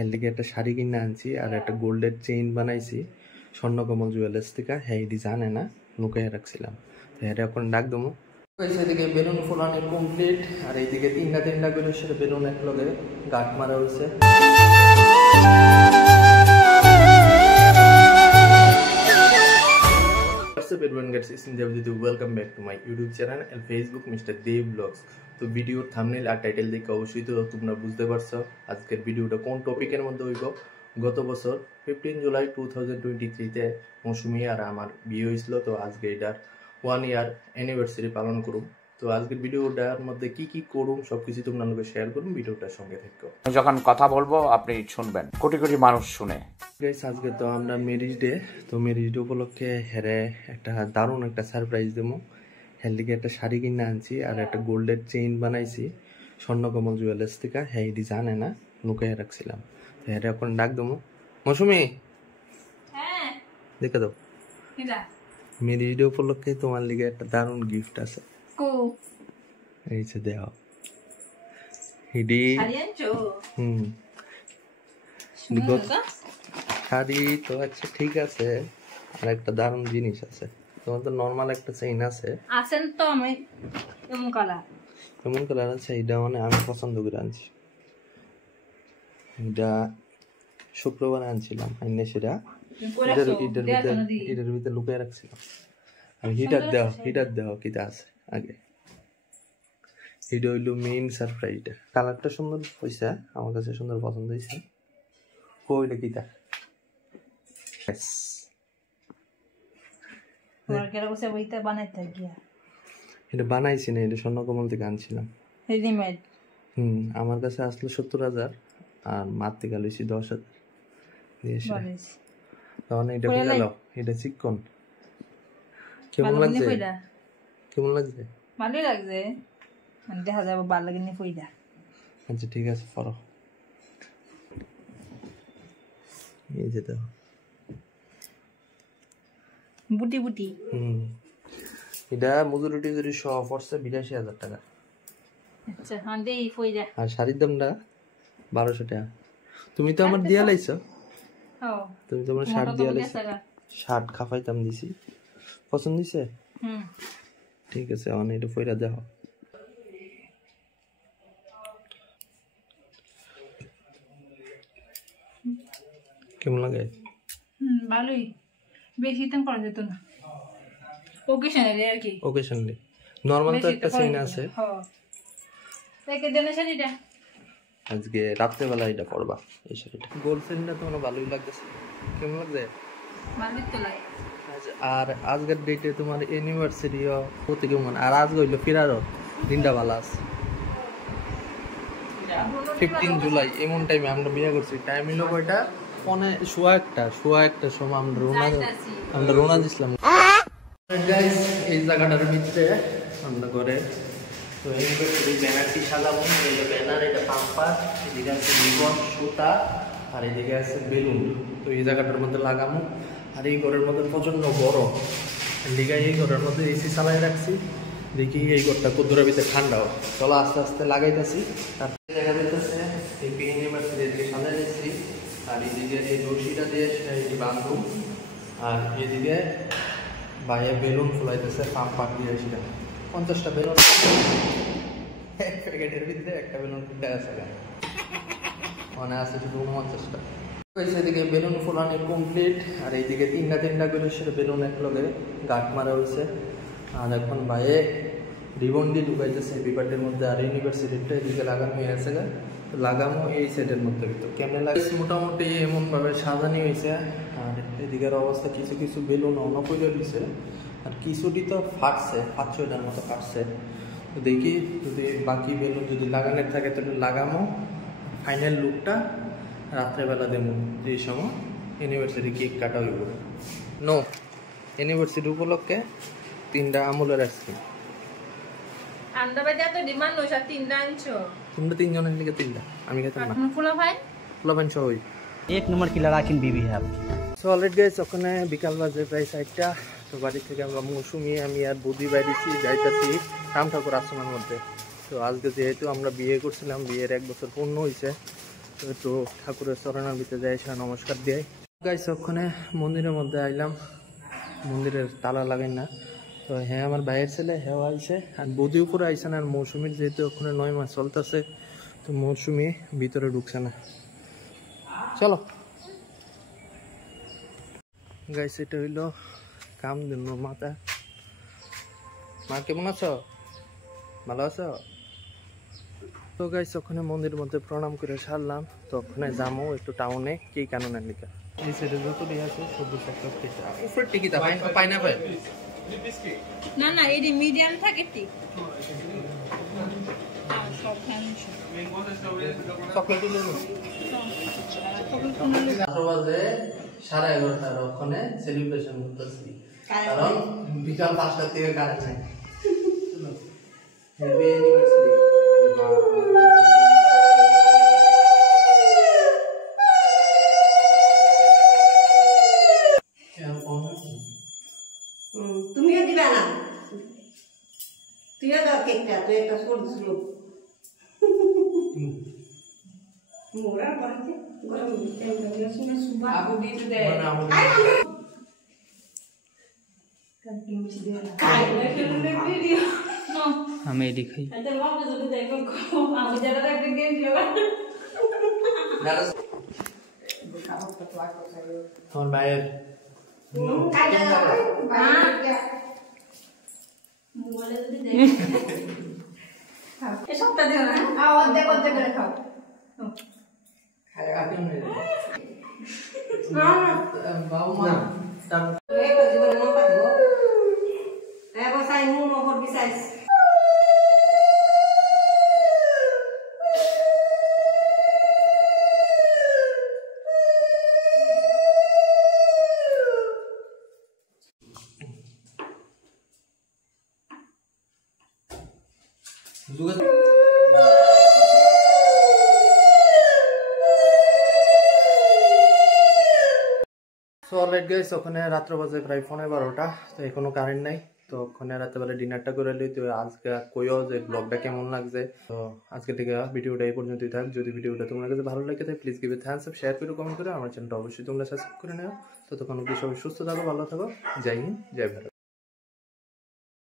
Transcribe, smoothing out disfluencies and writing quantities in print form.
হেলদিকে একটা শাড়ি কিনে আনছি আর একটা গোল্ডের চেইন বানাইছি স্বর্ণকমল জুয়েলার্স থেকে। হ্যাঁ এটি জানে না, লুকাই রাখছিলাম। তো এটা এখন ডাক দেবো। এদিকে বেলুন ফোলানো কমপ্লিট আর এইদিকে তিনটা করে সেটা বেলুন এক লগে গাঁট মারা হয়েছে। Welcome back to my YouTube channel and Facebook mister Dev vlogs. তো ভিডিওর থাম্বনেল আর টাইটেল দেখে অবশ্যই তো তোমরা বুঝতে পারছো আজকের ভিডিওটা কোন টপিকের মধ্যে হইব। গত বছর 15 জুলাই 2023-তে মৌসুমি আর আমার বিয়ে হয়েছিল। তো আজকে এটার 1 ইয়ার অ্যানিভার্সারি পালন করুম। তো আজকের ভিডিওটার মধ্যে কি কি করুম সবকিছু তোমরা লোকে শেয়ার করুম, ভিডিওটার সঙ্গে থেকো। যখন কথা বলবো আপনি শুনবেন, কোটি কোটি মানুষ শুনে। গাইস আজকে তো আমরা ম্যারেজ ডে, তো ম্যারেজ ডে উপলক্ষে হেরে একটা দারুণ একটা সারপ্রাইজ দেবো। হেলদিকে একটা শাড়ি কিনে আনছি আর একটা গোল্ডের চেইন বানাইছি স্বর্ণকমল জুয়েলার্স থেকে। হ্যাঁ এটি জানে না, লুকাই রাখছিলাম। তো এটা এখন ডাক দেবো। মৌসুমি দেখে দাও, ম্যারেজ ডে উপলক্ষে তোমার লিগে একটা দারুণ গিফট আছে। এই যে দেও হিডি। শাড়ি তো আচ্ছা ঠিক আছে, আর একটা দারুণ জিনিস আছে। তোমার তো নর্মাল একটা চেইন আছে তো আমি এমন কালার আছে। এটা মানে আমি পছন্দ করে আনছি। এটা শুক্রবার আনছিলাম, আইনে সেটা এটার ভিতরে লুকিয়ে রাখছিলাম। আর হিটার দেওয়া কিটা আছে আগে। এটা হইলো মেইন সারপ্রাইজ। কালারটা সুন্দর হয়েছে, আমার কাছে সুন্দর পছন্দ হয়েছে। কইটা কিটা এটা বানাইছি না, এটা স্বর্ণকমল থেকে আনছিলাম রেডিমেড। আমার কাছে আসলো 70,000 আর মার থেকে লইছি 10,000 দিয়েছি। তখন এটা গেল, এটা চিকন। কেমন লাগছে? ভালোই লাগছে, দেখা যাবে ভালো লাগে নি পয়দা। আচ্ছা ঠিক আছে পড়ো। এই যে দাও বুটি বুটি। এটা মজুরি সহ পড়ছে 82,000 টাকা। আচ্ছা হ্যাঁ দেই পয়দা। আর শাড়ির দামটা 1200 টাকা। তুমি তো আমার দিয়া লাইছো। তুমি তো আমার শার্ট দিয়া লাইছো। শার্ট খাফাইতাম দিছি, পছন্দ হইছে? ঠিক আছে অন এটা পয়রা দাও। কেমন লাগে? ভালোই, বেশি দাম করা যেত না। ওকেশনালি আর কি। ওকেশনালি নরমাল তো একটা চেইন আছে। হ্যাঁ দেখে দেন শাড়িটা। আজকে রাতে বেলা এটা পরবা এই শাড়িটা। গোল্ড চেইনটা তো ভালোই লাগতেছে। কেমন লাগছে? ভালোই তো লাগে। আর আজকের ডেটে তোমার অ্যানিভার্সারিও হতে কেমন? আর আজ হইলো ফিরারও দিনটা ভালো আছে। 15 জুলাই এমন টাইমে আমরা বিয়ে করছি। টাইম হলো কয়টা? সোয়া একটা সময় আমরা রওনা দিছিলাম। গাইস এই জায়গাটার ভিতরে আমরা করে তো এই ব্যানারটি সাজাবো। এই ব্যানার, এটা পাম্পার, এদিকে আছে রিবন, সুতা, আর এদিকে আছে বেলুন। তো এই জায়গাটার মধ্যে লাগাবো। আর এই ঘরের মধ্যে প্রচন্ড গরম, এদিকে এই ঘরের মধ্যে এসি চালাই রাখছি। দেখি এই ঘরটা কুদ্দুরের ভিতরে ঠান্ডাও। চলো আস্তে আস্তে লাগাইতেছি। তারপরে দেখা যাইতেছে এই ইউনিভার্সিটি এদিকে সাজাই দিচ্ছি। আর এদিকে এই রশিটা দিয়ে এটি বাঁধবো। আর এদিকে বাইরে বেলুন ফুলাইতেছে পাম্পার দিয়ে। সেটা 50টা বেলুন এক প্যাকেটের ভিতরে একটা বেলুন ফুটে আছে, মানে আছে শুধু 49টা। এদিকে বেলুন ফুলানো কমপ্লিট আর এইদিকে তিনটা করে সেটা বেলুন এক লগে গাঁট মারা হয়েছে। আর এখন বাইরে রিবন দিয়ে ঢুকাইতেছে পেপারটির মধ্যে। আর ইউনিভার্সিটিটা এদিকে লাগানো হয়ে আছে, লাগানো এই সেটের মধ্যে। তো কেমন লাগে মোটামুটি এমনভাবে সাজানো হয়েছে। আর এদিকের অবস্থা কিছু কিছু বেলুন অনপরে দিছে, আর কিছুটি তো ফাটছে, 5-6টার মতো ফাটছে। তো দেখি যদি বাকি বেলুন যদি লাগানোর থাকে তাহলে লাগামো। ফাইনাল লুকটা রাত্রেবেলা দেবো, যে সময় ইউনিভার্সিটি কেক কাটা হইব। নো ইউনিভার্সিটি উপলক্ষে 3টা আমুলের আইসক্রিম। তোমরা 3 জনের লিগে 3টা, আমি খেতাম না। ফুলাফাইন সহই এক নম্বর কিলার আকিন বিবি হ্যাঁ। সো অলরেডি গাইস ওখানে বিকাল বাজে প্রায় 4টা। তো বাড়ি থেকে আমরা মৌসুমি, আমি আর বৌদি বাইরেছি, যাইতেছি রাম ঠাকুর আশ্রমের মধ্যে। তো আজকে যেহেতু আমরা বিয়ে করছিলাম, বিয়ের 1 বছর পূর্ণ হয়েছে, তো একটু ঠাকুরের চরণের ভিতরে যাই, এসে নমস্কার দিয়ে গাইস ওখানে মন্দিরের মধ্যে আইলাম, মন্দিরের তালা লাগাই না। তো হ্যাঁ আমার ভাইয়ের ছেলে হ্যাঁ আইছে, আর বৌদি উপরে আইসে না, আর মৌসুমীর যেহেতু ওখানে 9 মাস চলতেছে, তো মৌসুমী ভিতরে ঢুকছে না। চলো গাইস, এটা হইলো কামধেনু মাতা। মা কেমন আছো? ভালো আছো? তো গাইস ওখানে মন্দিরের মধ্যে প্রণাম করে সারলাম। তো ওখানে যাবো একটু টাউনে, কি কারণের লিখা এই সাইডে যতটি আছে সবুজ চকলেট খেতে উপরে টিকিটা পাইনাপেল না না এডি মিডিয়াম থাকে ঠিক সব ফ্যামিলি চকলেট দিলে বাজে 11:30 ওখানে সেলিব্রেশন করতেছি, কারণ বিকাল 5টা থেকে কারেন্ট নাই। Happy anniversary. তুমিও দিবা না, তুইও দাও কেকটা, তুই একটা সরছিল মোরা পড়ছে গরম শুনে সুবা আবু দিতে দে ভিডিও আমি এডি খাই। আচ্ছা বাবা যদি দেখো আমি যারা একটা গেম খেলা আমার ভাইয়ের সপ্তাহ দিও না, অর্ধেক অর্ধেক করে খাও। বাবু মা জীবনে না পারবো বসাই মুখ মকর বিসাইস সো অলরাইট গাইস, ওখানে রাত্র বাজে প্রায় 11:30। তো এখনো কারেন্ট নাই। তো ওখানে রাত্রেবেলা ডিনারটা করে লই। তো আজকে কইও যে ব্লগটা কেমন লাগছে। তো আজকে থেকে ভিডিওটা এই পর্যন্তই থাক। যদি ভিডিওটা তোমার কাছে ভালো লাগে তাহলে please give a thumbs up, share করে কমেন্ট করে আমার চ্যানেলটা অবশ্যই তোমরা সাবস্ক্রাইব করে নাও। ততক্ষণ অবধি সবাই সুস্থ থাকো, ভালো থাকো। জয় হিন্দ, জয় ভারত।